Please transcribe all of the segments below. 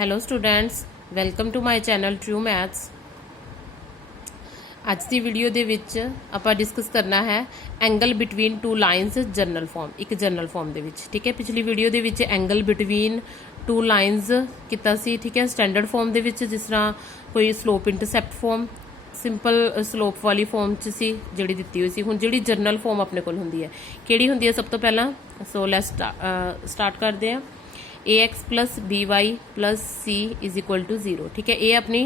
Hello students, welcome to my channel true maths. ਅੱਜ ਦੀ video ਦੇ ਵਿੱਚ ਆਪਾਂ ਡਿਸਕਸ ਕਰਨਾ ਹੈ angle between two lines general form, ਇੱਕ ਜਨਰਲ ਫਾਰਮ ਦੇ ਵਿੱਚ। ਠੀਕ ਹੈ, ਪਿਛਲੀ ਵੀਡੀਓ ਦੇ ਵਿੱਚ ਐਂਗਲ ਬਿਟਵੀਨ ਟੂ ਲਾਈਨਸ ਕੀਤਾ ਸੀ। ਠੀਕ ਹੈ, ਸਟੈਂਡਰਡ ਫਾਰਮ ਦੇ ਵਿੱਚ, ਜਿਸ ਤਰ੍ਹਾਂ ਕੋਈ slope intercept form simple slope ਵਾਲੀ ਫਾਰਮ 'ਚ ਸੀ ਜਿਹੜੀ ਦਿੱਤੀ ਹੋਈ ਸੀ। ਹੁਣ ਜਿਹੜੀ ਜਨਰਲ ਫਾਰਮ ਆਪਣੇ ਕੋਲ ਹੁੰਦੀ ਹੈ, ਕਿਹੜੀ ਹੁੰਦੀ ਹੈ? ਸਭ ਤੋਂ ਪਹਿਲਾਂ ਸੋ ਲੈਟਸ ਸਟਾਰਟ ਕਰਦੇ ਹਾਂ। ax plus by plus c is equal to 0। ठीक है, ये अपनी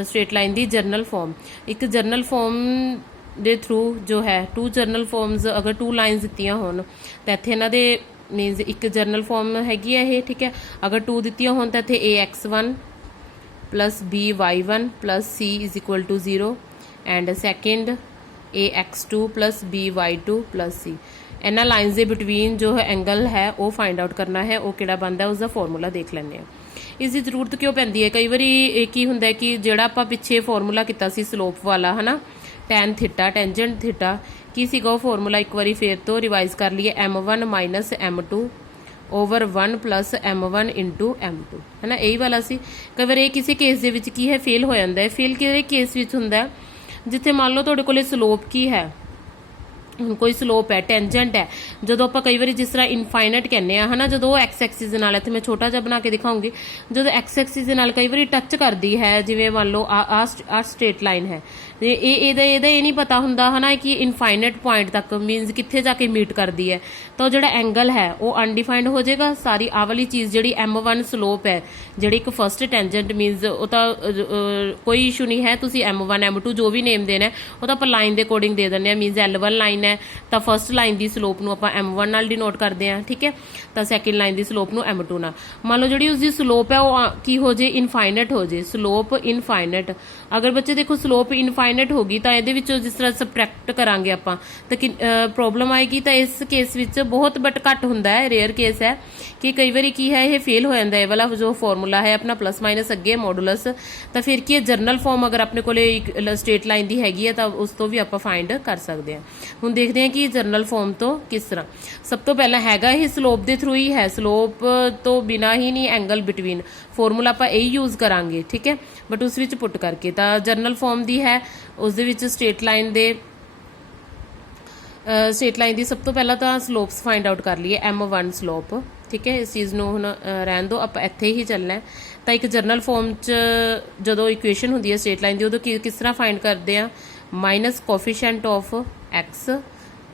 स्ट्रेट लाइन दी जर्नल फॉर्म। एक जर्नल फॉर्म ਦੇ ਥਰੂ ਜੋ ਹੈ टू जर्नल फॉर्म्स अगर टू ਲਾਈਨਸ ਦਿੱਤੀਆਂ ਹੋਣ ਤਾਂ ਇੱਥੇ ਇਹਨਾਂ ਦੇ ਮੀਨਸ ਇੱਕ ਜਰਨਲ ਫਾਰਮ ਹੈਗੀ ਹੈ ਇਹ। ਠੀਕ ਹੈ, ਅਗਰ टू ਦਿੱਤੀਆਂ ਹੋਣ ਤਾਂ ਇੱਥੇ ax1 plus by1 plus c is equal to 0 and second ax2 plus by2 plus c। ਇਹਨਾਂ ਲਾਈਨਸ ਦੇ ਬਿਟਵੀਨ ਜੋ ਐਂਗਲ ਹੈ ਉਹ ਫਾइंड आउट करना है। ਉਹ ਕਿਹੜਾ ਬਣਦਾ ਉਸਦਾ ਫਾਰਮੂਲਾ ਦੇਖ ਲੈਂਦੇ ਹਾਂ। ਇਸ ਦੀ ਜ਼ਰੂਰਤ ਕਿਉਂ ਪੈਂਦੀ ਹੈ? ਕਈ ਵਾਰੀ ਕੀ ਹੁੰਦਾ ਕਿ ਜਿਹੜਾ ਆਪਾਂ ਪਿੱਛੇ ਫਾਰਮੂਲਾ ਕੀਤਾ ਸੀ ਸਲੋਪ ਵਾਲਾ, ਹੈ ਨਾ, ਟੈਨ ਥੀਟਾ ਟੈਂਜੈਂਟ ਥੀਟਾ, ਕੀ ਸੀਗਾ ਉਹ ਫਾਰਮੂਲਾ? ਇੱਕ ਵਾਰੀ ਫੇਰ ਤੋਂ ਰਿਵਾਈਜ਼ ਕਰ ਲਈਏ। m1 minus m2 over 1 plus m1 into m2, ਹੈ ਨਾ, ਇਹੀ ਵਾਲਾ ਸੀ। ਕਈ ਵਾਰ ਇਹ ਕਿਸੇ ਕੇਸ ਦੇ ਵਿੱਚ ਕੀ ਹੈ ਫੇਲ ਹੋ ਜਾਂਦਾ ਹੈ। ਫੇਲ ਕਿਹੜੇ ਕੇਸ ਵਿੱਚ ਹੁੰਦਾ? ਜਿੱਥੇ ਮੰਨ ਲਓ ਤੁਹਾਡੇ ਕੋਲੇ ਸਲੋਪ ਕੀ ਹੈ, ਹੁਣ ਕੋਈ ਸਲੋਪ ਹੈ, ਟੈਂਜੈਂਟ ਹੈ, ਜਦੋਂ ਆਪਾਂ ਕਈ ਵਾਰੀ ਜਿਸ ਤਰ੍ਹਾਂ ਇਨਫਾਈਨਾਈਟ ਕਹਿੰਦੇ ਆ, ਹੈ ਨਾ, ਜਦੋਂ ਉਹ ਐਕਸ ਐਕਸਿਸ ਦੇ ਨਾਲ, ਇੱਥੇ ਮੈਂ ਛੋਟਾ ਜਿਹਾ ਬਣਾ ਕੇ ਦਿਖਾਉਂਗੀ, ਜਦੋਂ ਐਕਸ ਐਕਸਿਸ ਦੇ ਨਾਲ ਕਈ ਵਾਰੀ ਟੱਚ ਕਰਦੀ ਹੈ, ਜਿਵੇਂ ਮੰਨ ਲਓ ਆ ਸਟ੍ਰੇਟ ਲਾਈਨ ਹੈ, ਇਹਦਾ ਇਹ ਨਹੀਂ ਪਤਾ ਹੁੰਦਾ, ਹੈ ਨਾ, ਕਿ ਇਨਫਾਈਨਾਈਟ ਪੁਆਇੰਟ ਤੱਕ ਮੀਨਸ ਕਿੱਥੇ ਜਾ ਕੇ ਮੀਟ ਕਰਦੀ ਹੈ, ਤਾਂ ਉਹ ਜਿਹੜਾ ਐਂਗਲ ਹੈ ਉਹ ਅਨਡਿਫਾਈਨਡ ਹੋ ਜਾਏਗਾ। ਸਾਰੀ ਆਹ ਵਾਲੀ ਚੀਜ਼ ਜਿਹੜੀ m1 ਸਲੋਪ ਹੈ, ਜਿਹੜੀ ਇੱਕ ਫਸਟ ਟੈਂਜੈਂਟ ਮੀਨਸ ਉਹ ਤਾਂ ਕੋਈ ਇਸ਼ੂ ਨਹੀਂ ਹੈ, ਤੁਸੀਂ m1 m2 ਜੋ ਵੀ ਨੇਮ ਦੇਣਾ ਉਹ ਤਾਂ ਆਪਾਂ ਲਾਈਨ ਦੇ ਅਕੋਰਡਿੰਗ ਦੇ ਦਿੰਦੇ ਹਾਂ। ਮੀਨਸ L1 ਲਾਈਨ ਹੈ ਤਾਂ ਫਸਟ ਲਾਈਨ ਦੀ ਸਲੋਪ ਨੂੰ ਆਪਾਂ m1 ਨਾਲ ਡਿਨੋਟ ਕਰਦੇ ਹਾਂ। ਠੀਕ ਹੈ, ਤਾਂ ਸੈਕਿੰਡ ਲਾਈਨ ਦੀ ਸਲੋਪ ਨੂੰ m2 ਨਾਲ। ਮੰਨ ਲਓ ਜਿਹੜੀ ਉਸਦੀ ਸਲੋਪ ਹੈ ਉਹ ਕੀ ਹੋ ਜੇ? ਇਨਫਾਈਨਾਈਟ ਹੋ ਜੇ, ਸਲੋਪ ਇਨਫਾਈਨਾਈਟ। ਅਗਰ ਬੱਚੇ ਦੇਖੋ ਸਲੋਪ ਇਨਫਾਈਨਾਈਟ ਹੋ ਗਈ ਤਾਂ ਇਹਦੇ ਵਿੱਚੋਂ ਜਿਸ ਤਰ੍ਹਾਂ ਸਬਟ੍ਰੈਕਟ ਕਰਾਂਗੇ ਆਪਾਂ ਤਾਂ ਪ੍ਰੋਬਲਮ ਆਏਗੀ। ਤਾਂ ਇਸ ਕੇਸ ਵਿੱਚ ਬਹੁਤ ਬਟ ਘੱਟ ਹੁੰਦਾ ਹੈ, ਰੇਅਰ ਕੇਸ ਹੈ ਕਿ ਕਈ ਵਾਰੀ ਕੀ ਹੈ ਇਹ ਫੇਲ ਹੋ ਜਾਂਦਾ। ਇਹ ਵਾਲਾ ਜੋ ਫਾਰਮੂਲਾ ਹੈ ਆਪਣਾ ਪਲੱਸ ਮਾਈਨਸ ਅੱਗੇ ਮੋਡੂਲਸ, ਤਾਂ ਫਿਰ ਕੀ ਹੈ ਜਰਨਲ ਫਾਰਮ ਅਗਰ ਆਪਣੇ ਕੋਲੇ ਇੱਕ ਸਟ੍ਰੇਟ ਲਾਈਨ ਦੀ ਹੈਗੀ ਹੈ ਤਾਂ ਉਸ ਤੋਂ ਵੀ ਆਪਾਂ ਫਾਈਂਡ ਕਰ ਸਕਦੇ ਹਾਂ। ਹੁਣ ਦੇਖਦੇ ਹਾਂ ਕਿ ਜਰਨਲ ਫਾਰਮ ਤੋਂ ਕਿਸ ਤਰ੍ਹਾਂ। ਸਭ ਤੋਂ ਪਹਿਲਾਂ ਹੈਗਾ ਇਹ ਸਲੋਪ ਦੇ ਥਰੂ ਹੀ ਹੈ, ਸਲੋਪ ਤੋਂ ਬਿਨਾਂ ਹੀ ਨਹੀਂ ਐਂਗਲ ਬਿਟਵੀਨ। ਫਾਰਮੂਲਾ ਆਪਾਂ ਇਹੀ ਯੂਜ਼ ਕਰਾਂਗੇ, ਠੀਕ ਹੈ, ਬਟ ਉਸ ਵਿੱਚ ਪੁੱਟ ਕਰਕੇ। ਤਾਂ ਜਰਨਲ ਫਾਰਮ ਦੀ ਹੈ, ਉਸ ਦੇ ਵਿੱਚ ਸਟ੍ਰੇਟ ਲਾਈਨ ਦੀ ਸਭ ਤੋਂ ਪਹਿਲਾਂ ਤਾਂ ਸਲੋਪਸ ਫਾਈਂਡ ਆਊਟ ਕਰ ਲਈਏ। m1 ਸਲੋਪ, ਠੀਕ ਹੈ, ਇਸ ਚੀਜ਼ ਨੂੰ ਹੁਣ ਰਹਿਣ ਦਿਓ, ਆਪਾਂ ਇੱਥੇ ਹੀ ਚੱਲਣਾ ਹੈ। ਤਾਂ ਇੱਕ ਜਰਨਲ ਫਾਰਮ 'ਚ ਜਦੋਂ ਇਕੁਏਸ਼ਨ ਹੁੰਦੀ ਹੈ ਸਟ੍ਰੇਟ ਲਾਈਨ ਦੀ, ਉਦੋਂ ਕਿਸ ਤਰ੍ਹਾਂ ਫਾਈਂਡ ਕਰਦੇ ਆ? Minus coefficient of x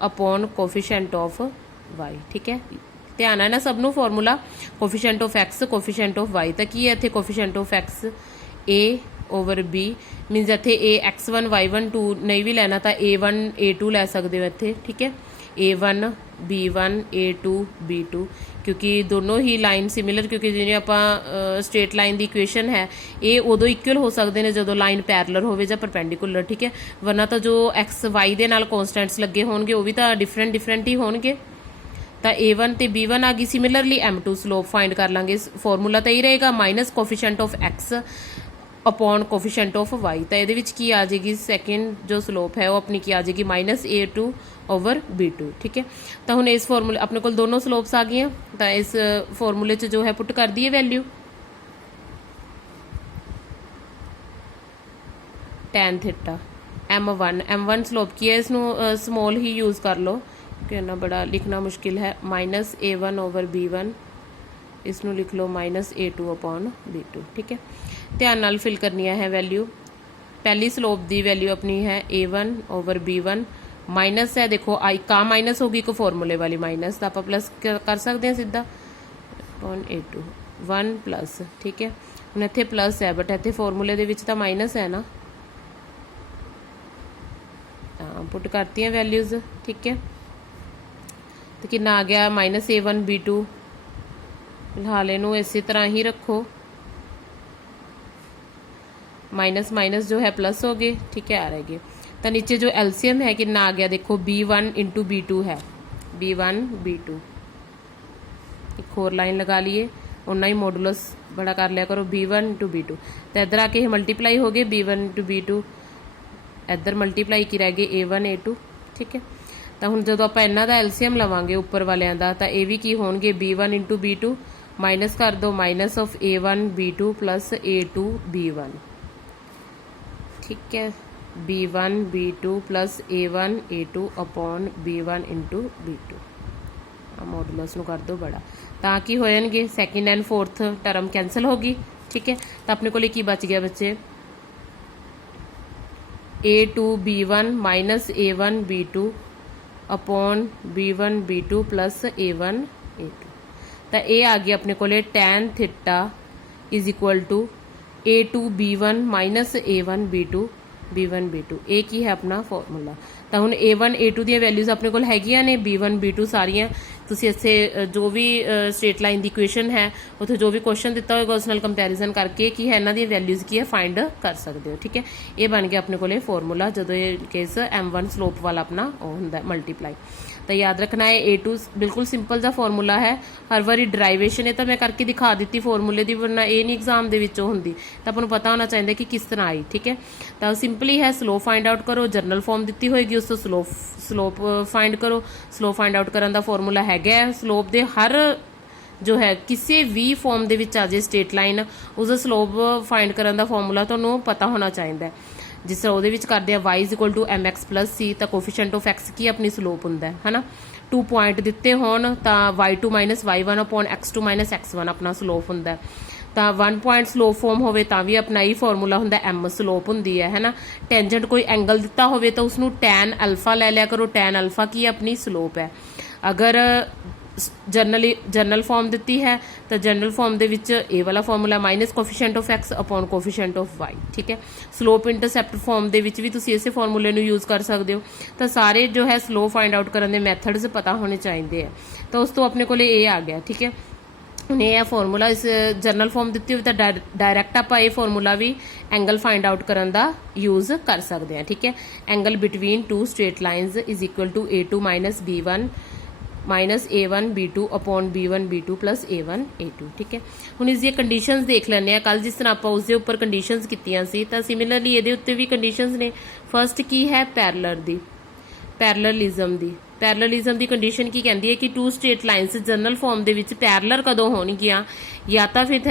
upon coefficient of y। ठीक है, ध्यान है ना सब ਨੂੰ formula coefficient of x coefficient of y। ਤਾਂ ਕੀ ਹੈ ਇੱਥੇ coefficient of x a over b, means ਇੱਥੇ a x1 y1 2 ਨਹੀਂ ਵੀ ਲੈਣਾ ਤਾਂ a1 a2 ਲੈ ਸਕਦੇ ਹੋ ਇੱਥੇ। ਠੀਕ ਹੈ, a1 b1 a2 b2, ਕਿਉਂਕਿ ਦੋਨੋਂ ਹੀ ਲਾਈਨ ਸਿਮਿਲਰ, ਕਿਉਂਕਿ ਜਿਵੇਂ ਆਪਾਂ ਸਟ੍ਰੇਟ ਲਾਈਨ ਦੀ ਇਕੁਏਸ਼ਨ ਹੈ ਇਹ ਉਦੋਂ ਇਕੁਅਲ ਹੋ ਸਕਦੇ ਨੇ ਜਦੋਂ ਲਾਈਨ ਪੈਰਲਰ ਹੋਵੇ ਜਾਂ ਪਰਪੈਂਡੀਕੂਲਰ। ਠੀਕ ਹੈ, ਵਰਨਾ ਤਾਂ ਜੋ ਐਕਸ ਵਾਈ ਦੇ ਨਾਲ ਕੌਨਸਟੈਂਟਸ ਲੱਗੇ ਹੋਣਗੇ ਉਹ ਵੀ ਤਾਂ ਡਿਫਰੈਂਟ ਹੀ ਹੋਣਗੇ। ਤਾਂ a1 ਤੇ b1 ਆ ਗਈ। ਸਿਮਿਲਰਲੀ m2 ਸਲੋਪ ਫਾਈਂਡ ਕਰ ਲਾਂਗੇ। ਫਾਰਮੂਲਾ ਤਾਂ ਇਹ ਰਹੇਗਾ minus coefficient of x upon coefficient of y। ਤਾਂ ਇਹਦੇ ਵਿੱਚ ਕੀ ਆ ਜਾਏਗੀ? ਸੈਕਿੰਡ ਜੋ ਸਲੋਪ ਹੈ ਉਹ ਆਪਣੀ ਕੀ ਆ ਜਾਏਗੀ? Minus a2 over b2। ਠੀਕ ਹੈ, ਤਾਂ ਹੁਣ ਇਸ ਫਾਰਮੂਲੇ ਆਪਣੇ ਕੋਲ ਦੋਨੋਂ ਸਲੋਪਸ ਆ ਗਈਆਂ। ਤਾਂ ਇਸ ਫਾਰਮੂਲੇ 'ਚ ਜੋ ਹੈ ਪੁੱਟ ਕਰ ਦਈਏ value. Tan theta m1 slope ਕੀ ਹੈ, ਇਸਨੂੰ ਸਮੋਲ ਹੀ ਯੂਜ਼ ਕਰ ਲਓ ਕਿ ਇੰਨਾ ਬੜਾ ਲਿਖਣਾ ਮੁਸ਼ਕਿਲ ਹੈ। ਮਾਈਨਸ a1 ਓਵਰ b1, इसनू लिख लो माइनस a2 अपॉन b2। ठीक है, ध्यान नाल फिल करनी है वैल्यू। पहली स्लोप दी वैल्यू अपनी है a1 ओवर b1, माइनस है, देखो आई का माइनस होगी एक फॉर्मूले वाली माइनस, तो आप प्लस कर सकते हैं सीधा अपॉन a2 1 प्लस। ठीक है, हुण इत्थे प्लस है बट इत्थे फॉर्मूले दे विच तां माइनस है ना, पुट करती हैं वैल्यूज़। ठीक है, तो कितना आ गया? Minus a1 b2। फिलहाल इनू इसी तरह ही रखो, माइनस माइनस जो है प्लस हो गए। ठीक है, आ रहेगी। तो नीचे जो एलसीएम है कितना आ गया? देखो b1 इंटू b2 है, b1 b2। एक और लाइन लगा लिए, उन्ना ही मॉडुलस बड़ा कर लिया करो, b1 इंटू b2। तो इधर आके मल्टीप्लाई हो गए b1 इंटू b2, इधर मल्टीप्लाई की रह गए a1 a2। ठीक है, तो हुण जदों आपां इन्हां दा एलसीएम लवांगे उपर वालियां दा, तो ये भी की होणगे b1 इंटू b2 माइनस कर दो minus of A1 B2 plus A2 B1, ठीक है, B1 B2 plus A1 A2 upon B1 into B2, modulus नूं कर दो बड़ा, तां की हो जाणगे second and fourth term cancel होगी, ठीक है। तो अपने को की बच गया बच्चे A2 B1 minus A1 B2 upon B1 B2 plus A1 A2, तो ये आ गया अपने को tan theta is equal to A2 B1 minus A1 B2 B1 B2, ये की है अपना फॉर्मूला। तो हुण A1 A2 दी वैल्यूज अपने को हैगियां ने, B1 B2 सारियां तुसीं इत्थे जो भी स्ट्रेट लाइन दी इक्वेशन है उत्थे जो भी क्वेश्चन दिता होगा उस नाल कंपैरिजन करके की है इन्हां दी वैल्यूज की है फाइंड कर सकते हो, ठीक है। ये बन गया अपने को फॉर्मूला जदों ये केस M1 स्लोप वाला अपना वो हुंदा मल्टीप्लाई। तो याद रखना है A2 बिल्कुल सिंपल सा फॉर्मूला है, हर बारी डराइवेशन है तो मैं करके दिखा दी फॉर्मूले की, वरना ये नहीं एग्जाम के होंगी, तो आपको पता होना चाहिए कि किस तरह आई, ठीक है। तो सिंपली है स्लोप फाइंड आउट करो, जर्नल फॉर्म दी होएगी उस तो स्लोप फाइंड करो। स्लोप फाइंड आउट करने का फॉर्मूला है स्लोप दे हर जो है किसी भी फॉर्म के आ जाए स्ट्रेट लाइन उसका स्लोप फाइंड करने का फॉर्मूला तो पता होना चाहिए। जिस तरह वो करते हैं y is equal to MX plus C, तो कोफिशेंट ऑफ x की अपनी स्लोप होंगे है ना। 2 पॉइंट दिते होन तो y2 minus y1 upon x2 minus x1 अपना स्लोप होंगे। तो 1 पॉइंट स्लोप फॉर्म हो भी अपना ही फॉर्मूला होंगे M स्लोप होंगी है ना। टेंजेंट कोई एंगल दिता हो तो उसनू टैन अल्फा ले लिया करो, टैन अल्फा की अपनी स्लोप है। अगर जर्नल फॉर्म दी है तो जर्नल फॉर्म दे विच ए वाला formula minus coefficient of x upon coefficient of y, ठीक है। स्लोप इंटरसेप्ट फॉर्म दे विच भी तुसीं इसे फॉर्मूले नूं यूज़ कर सकते हो। तो सारे जो है स्लोप फाइंड आउट करने के मैथड्स पता होने चाहिए हैं। तो उस तो अपने को ये आ गया, ठीक है। ये है फॉर्मूला, इस जर्नल फॉर्म दी हुई तो डायरैक्ट आप ये फॉर्मूला भी एंगल फाइंड आउट करने का यूज़ कर सकते हैं, ठीक है। Angle between two straight lines is equal to A2 minus B1 minus A1 B2 upon B1 B2 plus A1 A2, ठीक है। हुण इसकी कंडीशनस देख लैंदे आ। कल जिस तरह आप उसके उपर कंडीशनस कीतियां सी तां सिमिलरली ये उत्ते भी कंडीशनस ने। फर्स्ट की है पैरललिज्म दी कंडीशन की कहती है कि two straight lines general form दे विच पैरलर कदों होणगियां, या तो फिर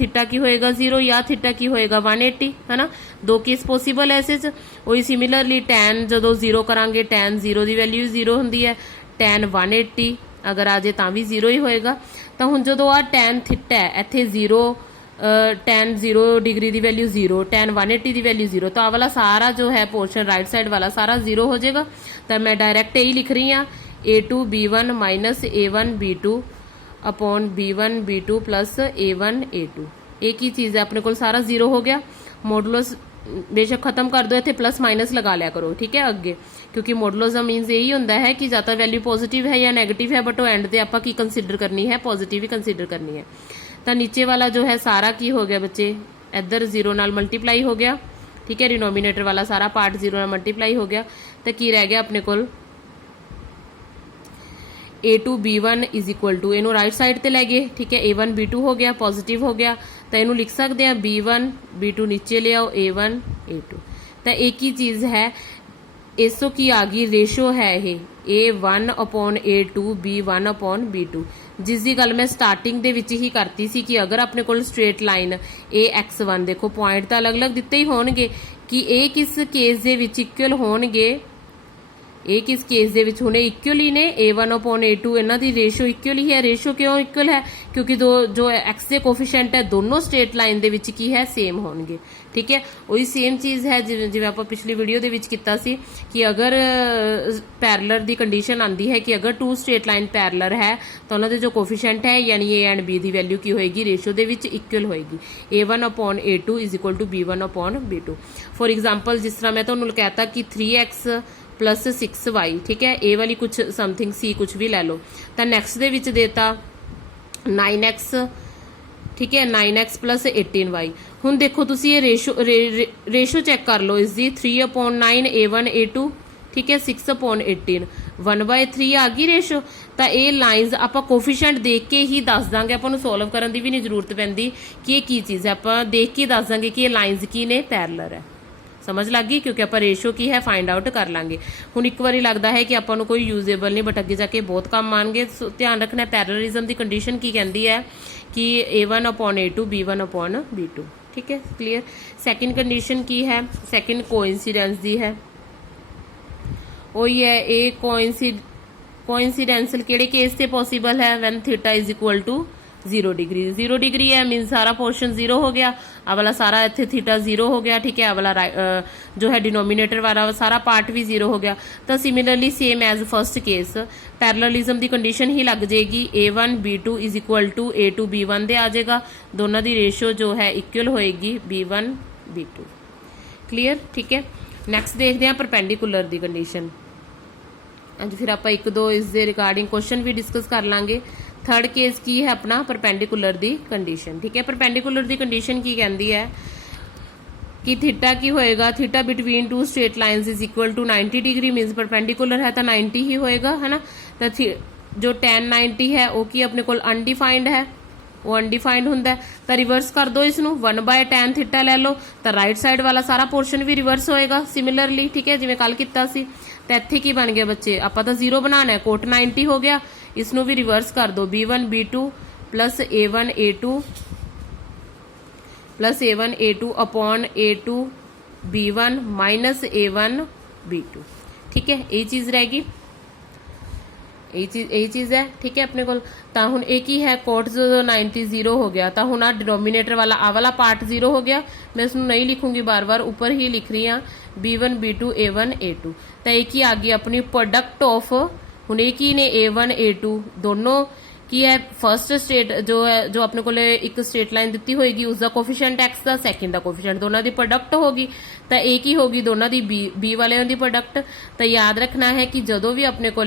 थीटा की होएगा 0 या थीटा की होएगा 180, है ना। दो केस पॉसिबल है इस वही। सिमिलरली टैन जो 0 करांगे टैन 0 की वैल्यू 0 होंदी है, टैन 180 अगर आ जाए तो भी 0 ही होएगा। तो हुण जो आ टैन थीटा है इत्थे 0, टैन 0 डिग्री की वैल्यू 0, टैन 180 की वैल्यू 0, तो आ वाला सारा जो है पोर्शन राइट साइड वाला सारा 0 हो जाएगा। तो मैं डायरैक्ट यही लिख रही हाँ A2 B1 minus A1 B2 upon B1 B2 plus A1 A2। एक ही चीज़ है अपने को सारा 0 हो गया। मॉडुलस बेशक खत्म कर दो, इतने प्लस माइनस लगा लिया करो, ठीक है अगे, क्योंकि मॉडुलस का मीनस यही होंदा है कि ज़्यादा वैल्यू पॉजिटिव है या नैगेटिव है, बट वो एंड से आप की कंसीडर करनी है, पॉजिटिव ही कंसीडर करनी है। तो नीचे वाला जो है सारा की हो गया बच्चे, इधर 0 नाल मल्टीप्लाई हो गया, ठीक है। डिनोमीनेटर वाला सारा पार्ट 0 नाल मल्टीप्लाई हो गया। तो की रह गया अपने को A2 B1 is equal to, इनू राइट साइड ते लै गए, ठीक है। A1 B2 हो गया, पॉजिटिव हो गया, तो इनू लिख सकते हैं B1 B2 नीचे ले आओ A1 A2। तो एक ही चीज़ है इसो की आ गई रेशो है ये A1 upon A2 B1 upon B2, जिसकी गल मैं स्टार्टिंग दे विच ही करती सी कि अगर अपने को स्ट्रेट लाइन AX1 देखो पॉइंट तो अलग अलग दिते ही होणगे कि ये किस केस दे विच इक्वल होणगे, ये किस केस दे विच हुणे इक्वल ही ने। A1 अपॉन A2 इन्हां दी रेशो इक्वल ही है। रेशो क्यों इक्वल है? क्योंकि दो जो एक्स के कोफिशिएंट है दोनों स्ट्रेट लाइन दे विच की है सेम होणगे, ठीक है। वही सेम चीज़ है जिवें आपां पिछली वीडियो दे विच कीता सी कि अगर पैरलर दी कंडीशन आंदी है कि अगर टू स्ट्रेट लाइन पैरलर है तो उन्हां दे जो कोफिशिएंट है यानी A एंड B दी वैल्यू की होएगी रेशो दे विच इक्वल होएगी। A1 upon A2 is equal to B1 upon B2। For example जिस तरह मैं तुहानूं कहता कि 3x प्लस 6y, ठीक है। ए वाली कुछ समथिंग सी कुछ भी लै लो, तो नैक्सट दे विच देता 9x, ठीक है, 9x प्लस 18y। हुण देखो तुसी ये रेशो चैक कर लो इसकी 3/9 A1 A2, ठीक है, 6/18 1/3 आ गई रेशो। तो ये लाइनस आप कोफिशिएंट देख के ही दस देंगे, आपको सोल्व करने की भी नहीं जरूरत पैंदी कि ये की चीज़ है, आप देख के दस देंगे कि ये लाइनस की ने पैरलर है। समझ लग गई, क्योंकि आप रेशो की है फाइंड आउट कर लाँगे। हुण एक बार लगता है कि आपको कोई यूजेबल नहीं, बट अगे जाके बहुत काम आएंगे। ध्यान रखना पैरलरिज्म की कंडीशन की कहती है कि A1 upon A2 B1 upon B2। ठीक है, क्लियर। सैकेंड कंडीशन की है, सैकेंड कोइंसिडेंस दी है, वही है ए कोइंसिडेंसल किहड़े केस से पॉसिबल है, when theta is equal to 0 degree. 0 degree है मीन सारा पोर्शन 0 हो गया, आ वाला सारा इत्थे थीटा 0 हो गया। ठीक है, आ वाला जो है डिनोमिनेटर वाला सारा पार्ट भी 0 हो गया। तो similarly same as first case parallelism की कंडीशन ही लग जाएगी, A1 B2 is equal to A2 B1 दे आ जाएगा, दोनों की रेशो जो है इक्वल होएगी B1 B2। क्लीयर। ठीक है, नैक्सट देखते हैं परपेंडिकुलर की कंडीशन। अज फिर आप एक दो इस दे रिगार्डिंग क्वेश्चन भी डिस्कस कर लांगे। थर्ड केस की है अपना परपेंडिकुलर दी कंडीशन। ठीक है, परपेंडिकुलर दी कंडीशन की कहती है कि थीटा की होएगा, theta between two straight lines is equal to 90 degree, means perpendicular है तो 90 ही होएगा, है ना। तो जो tan 90 है वो की अपने को अनडिफाइंड है, वो अनडिफाइंड होंगे। तो रिवर्स कर दो इसनों, 1/tan थीटा ले लो तो राइट साइड वाला सारा पोर्शन भी रिवर्स होएगा सिमिलरली। ठीक है, जिवें कल किया सी। तो इत्थे की बन गया बच्चे, आप तो 0 बनाना है, कोट 90 हो गया, इसनों भी रिवर्स कर दो, B1 B2 plus A1 A2 plus A1 A2 upon A2 B1 minus A1 B2। ठीक है, यही चीज रहेगी, यही चीज है। ठीक है, अपने को तो हुण एक ही है, कोट जो 90 0 हो गया, तो हुण आ डिनोमिनेटर वाला आ वाला पार्ट 0 हो गया। मैं इसमें नहीं लिखूंगी बार बार, ऊपर ही लिख रही हाँ, B1 B2 A1 A2। तो एक ही आ गई अपनी प्रोडक्ट ऑफ, हुण एक ही ने A1 A2 दोनों की है, फर्स्ट स्टेट जो है, जो अपने को एक स्ट्रेट लाइन दी होगी उसका कोफिशिएंट एक्स का, सैकेंड का कोफिशिएंट, दोनों की प्रोडक्ट होगी तो एक ही होगी दोनों की बी वाले की प्रोडक्ट। तो याद रखना है कि जो भी अपने को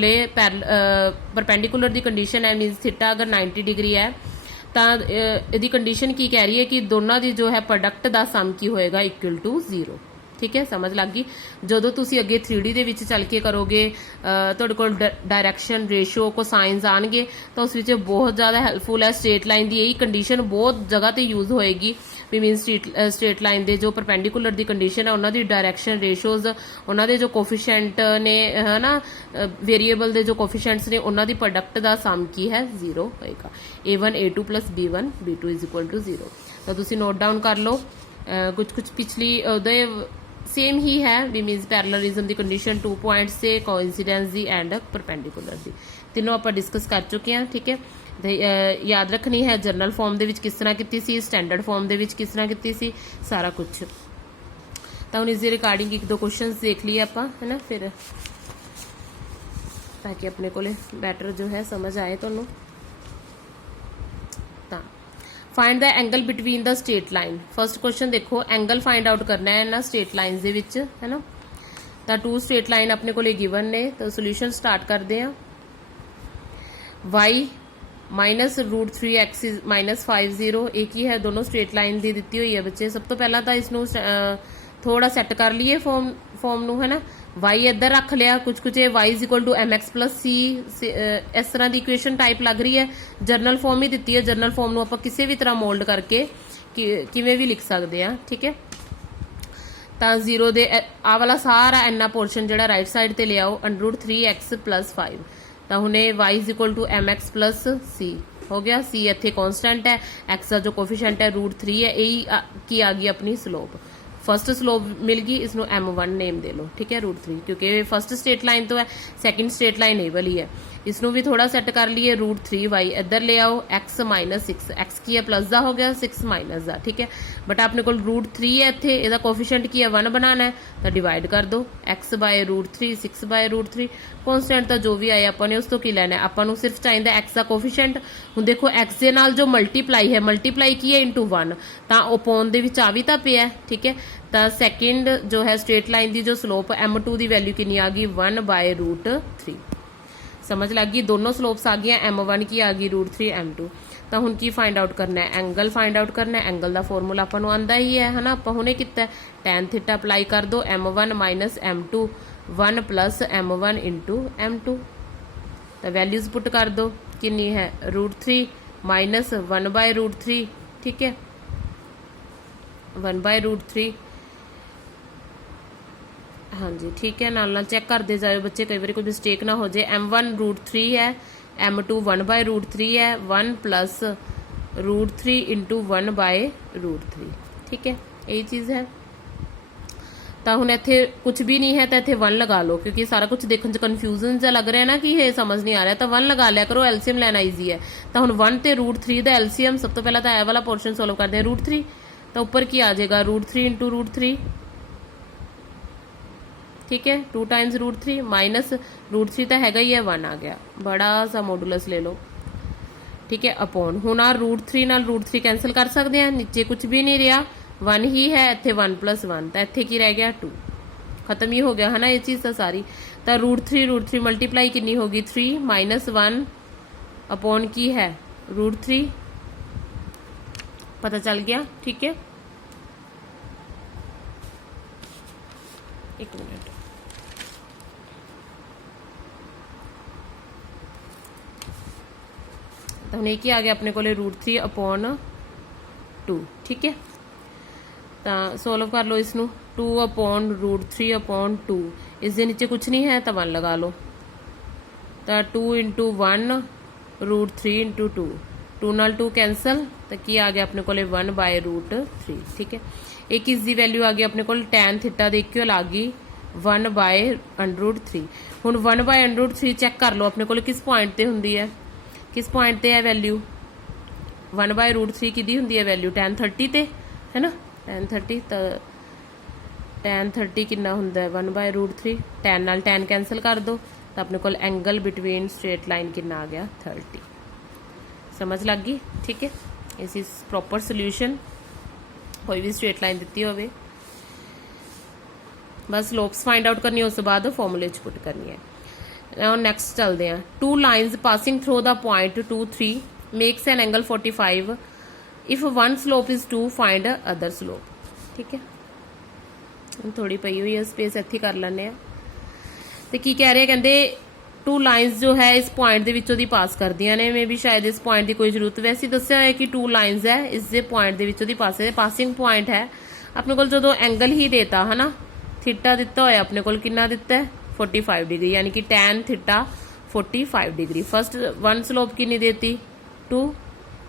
परपेंडिकुलर की कंडीशन है, मीनस थीटा अगर 90 डिग्री है तो यदि कंडीशन की कह रही है कि दोनों की जो है प्रोडक्ट का सम की होएगा इक्वल टू 0। ठीक है, समझ लग गई। जो तुसी अगे 3D दे विच चल के करोगे, तुहाडे कोल डायरैक्शन रेशो को साइंस आएंगे तो उस विच बहुत ज़्यादा हेल्पफुल है। स्ट्रेट लाइन की यही कंडीशन बहुत जगह ते यूज होएगी, भी मीन स्ट्रेट लाइन दे जो परपेंडिकुलर की कंडीशन है, उन्होंने डायरैक्शन रेशोज, उन्होंने जो कोफिशिएंट ने, है ना, वेरीएबल दे जो कोफिशिएंट्स ने, उन्होंने प्रोडक्ट का सम की है 0 होएगा। A1 A2 plus B1 B2 is equal to 0। तो तुसी नोट डाउन कर लो, कुछ पिछली सेम ही है, भी मीनस पैरेललिज्म की कंडीशन 2 पॉइंट्स से, कोइंसिडेंस दी एंड परपेंडिकुलर दी, तीनों आप डिस्कस कर चुके हैं। ठीक है, याद रखनी है जनरल फॉर्म दे विच किस तरह की सी, स्टैंडर्ड फॉर्म दे विच किस तरह की सी, सारा कुछ। तो हुण इस रिगार्डिंग एक दो क्वेश्चन देख लिए आप, है ना, फिर ताकि अपने को बैटर जो है समझ आए तुहानूं। Find the angle between the straight line. First question देखो, एंगल फाइंड आउट करना है ना स्ट्रेट लाइन्स दे विच, है ना। तो 2 स्ट्रेट लाइन अपने को गिवन ने, तो सोल्यूशन स्टार्ट करते हैं। y माइनस √3x माइनस 50 एक ही है, दोनों स्ट्रेट लाइन दी दी हुई है बच्चे। सब तो पहला तो इसनों थोड़ा सैट कर लिए फॉर्म नू, है ना। y इधर रख लिया, कुछ y is equal to mx plus c, इस तरह की इक्वेशन टाइप लग रही है। जर्नल फॉर्म ही दी है, जर्नल फॉर्म नू आपां किसी भी तरह मोल्ड करके किवें भी लिख सकते हैं। ठीक है, तो 0 दे आ वाला सारा इन्ना पोर्शन जिहड़ा राइट साइड ते ले आओ, √3x प्लस 5। तो हुणे y is equal to mx plus c हो गया। c इत्थे कॉन्स्टेंट है, x का जो कोफिशिएंट है √3 है, यही की आ गई अपनी स्लोप। फर्स्ट स्लोप मिल गई, इसनो M1 नेम दे लो। ठीक है, √3 क्योंकि फर्स्ट स्ट्रेट लाइन तो है, सैकेंड स्ट्रेट लाइन ये वाली है। इसनों भी थोड़ा सैट कर लिए, √3y इधर ले आओ, x माइनस 6, x की है प्लस का हो गया, 6 माइनस का। ठीक है, बट अपने को √3 है इत्थे, इहदा कोफिशिएंट की है 1 बनाना है, तो डिवाइड कर दो, x बाय √3 6 बाय √3। कॉन्स्टेंट तो जो भी आए अपने उस तो की लेना है, अपन सिर्फ चाहिए x का कोफिशिएंट। हुण देखो x दे नाल जो मल्टीप्लाई है, मल्टीप्लाई की है इंटू 1, तो ओपोन दे विच आ भी तो पिया। ठीक है, तो सैकेंड जो है स्ट्रेट लाइन की जो स्लोप M2 की वैल्यू कितनी आ गई, 1 बाय √3। समझ लग गई, दोनों स्लोप्स आ गई, M1 की आ गई √3 M2। तो हुण की फाइंड आउट करना है, एंगल फाइंड आउट करना है। एंगल का फॉर्मूला अपन आंदा ही है ना, आप हुणे किता tan थीटा अप्लाई कर दो, M1 minus M2 1 plus M1 into M2। तो वैल्यूज पुट कर दो, कितनी है √3 माइनस 1 बाय √3। ठीक है, 1 बाय √3। हाँ जी, ठीक है, नाल चेक करते जाओ बच्चे, कई बार कोई मिस्टेक ना हो जाए। M1 √3 है, M2 1 बाय √3 है, 1 प्लस √3 इंटू 1/√3। ठीक है, यही चीज़ है। तो हुण इत्थे कुछ भी नहीं है तो इत्थे 1 लगा लो, क्योंकि सारा कुछ देखने च कन्फ्यूजन जा लग रहा है ना कि ये समझ नहीं आ रहा, तो 1 लगा लिया करो, एलसीएम लेना ईजी है। तो हुण 1 ते √3 का एलसीएम सब तो पहला तो यह वाला पोर्शन सोल्व करते हैं, √3। तो ऊपर की आ जाएगा √3 इंटू √3। ठीक है, 2 टाइम्स √3 माइनस √3 तो हैगा ही है, 1 आ गया, बड़ा सा मॉडुलस ले लो। ठीक है, अपॉन हुण आ √3 नाल √3 कैंसल कर सकते हैं, नीचे कुछ भी नहीं रहा, 1 ही है, इत्थे 1 + 1, तो इत्थे की रह गया 2, खत्म ही हो गया है ना ये चीज़ तो सारी। तो √3 मल्टीप्लाई कितनी होगी 3 माइनस 1 अपॉन की है √3, पता चल गया। ठीक है, एक मिनट, तो हम एक ही आ गया अपने को √3 अपॉन 2। ठीक है, तो सोल्व कर लो इसनू, 2 अपॉन √3 अपॉन 2, इस दे नीचे कुछ नहीं है तो 1 लगा लो। तो 2 इंटू 1 √3 इंटू 2, 2 नाल 2 कैंसल, तो की आ गया अपने को 1/√3। ठीक है, एक इसकी वैल्यू आ गई अपने को tan थीटा दी इक्वल आ गई 1/√3। हुण 1/√3 चैक कर लो अपने को किस पॉइंट ते हुंदी है, किस पॉइंट ते है वैल्यू 1/√3 किहदी हुंदी है वैल्यू tan 30 ते, है ना, tan 30। तो tan 30 कितना हुंदा है 1/√3, tan नाल tan कैंसल कर दो, तो अपने को एंगल बिटवीन स्ट्रेट लाइन कितना आ गया 30। समझ लग गई। ठीक है, इस इज प्रॉपर सोल्यूशन, कोई भी स्ट्रेट लाइन दी होवे, बस स्लोप्स फाइंड आउट करनी है, उस बाद फॉर्मूले च पुट करनी है। नैक्सट चलते हैं, 2 lines passing through the point 2, 3 makes an angle 45 if 1 slope is 2 find other slope. ठीक है, थोड़ी पई हुई है स्पेस, इत्थे कर लें। तो की कह रहे हैं, कहते 2 लाइन्स जो है इस पॉइंट के विचों दी पास कर दिया ने, मे भी शायद इस पॉइंट की कोई जरूरत, वैसे दस्या है कि 2 लाइन्स है इस पॉइंट के विचों दी पासिंग पॉइंट है अपने को, जो एंगल ही देता है ना थीटा दिता होया अपने को कितना दिता है 45 डिग्री, यानी कि tan theta 45 degree. First 1 slope कितनी देती 2,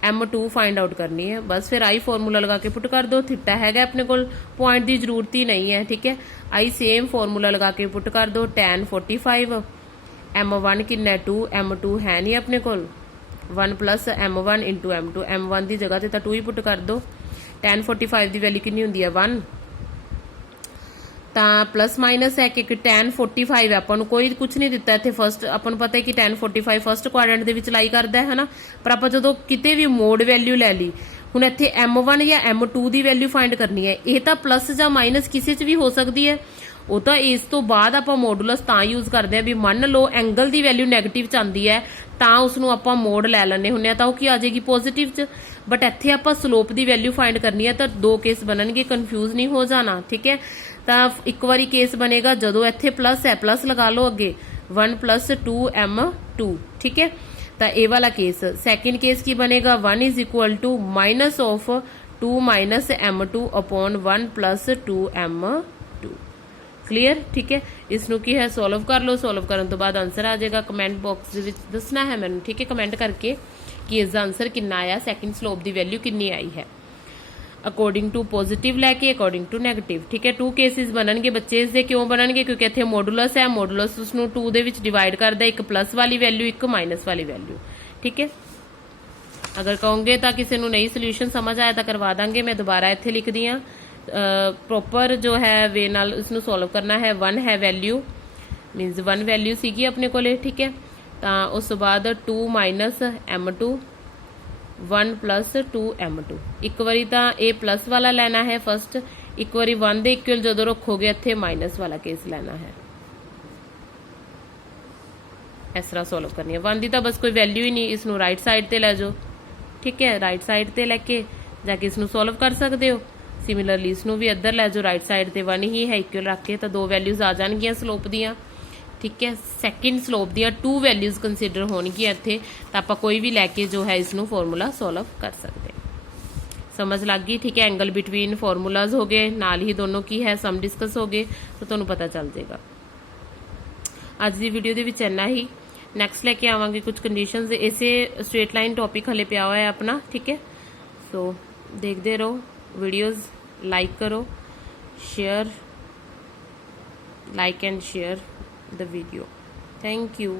m2 फाइंड आउट करनी है, बस फिर आई फॉर्मूला लगा के पुट कर दो, थीटा हैगा अपने को पॉइंट की जरूरत ही नहीं है। ठीक है, आई सेम फॉर्मूला लगा के पुट कर दो, tan 45 m1 कितना 2, m2 है नहीं अपने को, 1 + m1 इंटू m2, m1 की जगह तो 2 ही पुट कर दो, tan 45 की वैल्यू कितनी होंगी है 1, प्लस माइनस है कि tan 45 अपन कोई कुछ नहीं दिता इतने, फर्स्ट अपन पता है कि tan 45 फर्स्ट क्वाड्रेंट ਦੇ ਵਿੱਚ लाई करता है ना, पर आप जो किते भी मोड वैल्यू ले ली, हुण इत्थे m1 या m2 की वैल्यू फाइंड करनी है, ये तो प्लस या माइनस किसी च भी हो सकती है, वो तो इस तो बाद आप मॉडुलस तां यूज करते हैं भी मान लो एंगल की वैल्यू नैगेटिव च आती है तो उसनों आप मोड लै लें होंगे तो आ जाएगी पॉजिटिव च, बट इत्थे आप स्लोप की वैल्यू फाइंड करनी है तो 2 केस बननगे, कन्फ्यूज नहीं हो जाना। ठीक है, तो एक बारी केस बनेगा जदों इत्थे प्लस है, प्लस लगा लो अगे 1 + 2m2। ठीक है, तो ये वाला केस, सैकेंड केस की बनेगा 1 = minus of 2 minus m2 upon 1 + 2m2। Clear. ठीक है, इसनों की है सॉल्व कर लो, सॉल्व करने तो बाद आंसर आ जाएगा, कमेंट बॉक्स दे विच दसना है मैनूं। ठीक है, कमेंट करके कि इसका आंसर कितना आया, सैकेंड स्लोप की वैल्यू कितनी आई है, अकॉर्डिंग टू पॉजिटिव लैके अकॉर्डिंग टू नैगेटिव। ठीक है, 2 केसिस बननगे बच्चे, इसके क्यों बननगे क्योंकि इत्थे मॉडुलस है, मॉडुलस उसनों 2 दे विच डिवाइड करदा, एक प्लस वाली वैल्यू एक माइनस वाली वैल्यू। ठीक है, अगर कहोगे तो किसी को नहीं सोल्यूशन समझ आया तो करवा देंगे, मैं दोबारा इत्थे लिख दी हाँ, प्रॉपर जो है वे नाल इसनों सॉल्व करना है। 1 है वैल्यू, मीनस 1 वैल्यू सीगी अपने को। ठीक है, तो उस बाद 2 माइनस m2 1 + 2m2, एक बारी तो ये प्लस वाला लेना है फर्स्ट, एक बारी 1 के इक्वल जो रखोगे इत्थे माइनस वाला केस लेना है, इस तरह सॉल्व करनी है। 1 की तो बस कोई वैल्यू ही नहीं, इसनों राइट साइड ते लै जाओ। ठीक है, राइट साइड ते लैके जाके इसनों सॉल्व कर सकते हो। सिमिलरली इसनों भी इधर लै जाओ, राइट साइड ते 1 ही है इक्वल रख के, तो 2 वैल्यूज आ जाएगियां स्लोप दियां। ठीक है, सैकेंड स्लोप दियां 2 वैल्यूज कंसीडर होणगियां इत्थे, तो आप कोई भी लैके जो है इसनों फॉर्मूला सॉल्व कर सकते हैं। समझ लग गई। ठीक है, एंगल बिटवीन फॉर्मूलाज हो गए, नाल ही दोनों की है सम डिस्कस हो गए, तो तुहानूं पता चल जाएगा। अज की वीडियो दे विच इन्ना ही, नैक्सट लैके आवांगे कुछ कंडीशनस, इसे स्ट्रेट लाइन टॉपिक हले पिया हुआ है अपना। ठीक है, सो देखते रहो वीडियोस, लाइक करो, share, like and share the video. Thank you.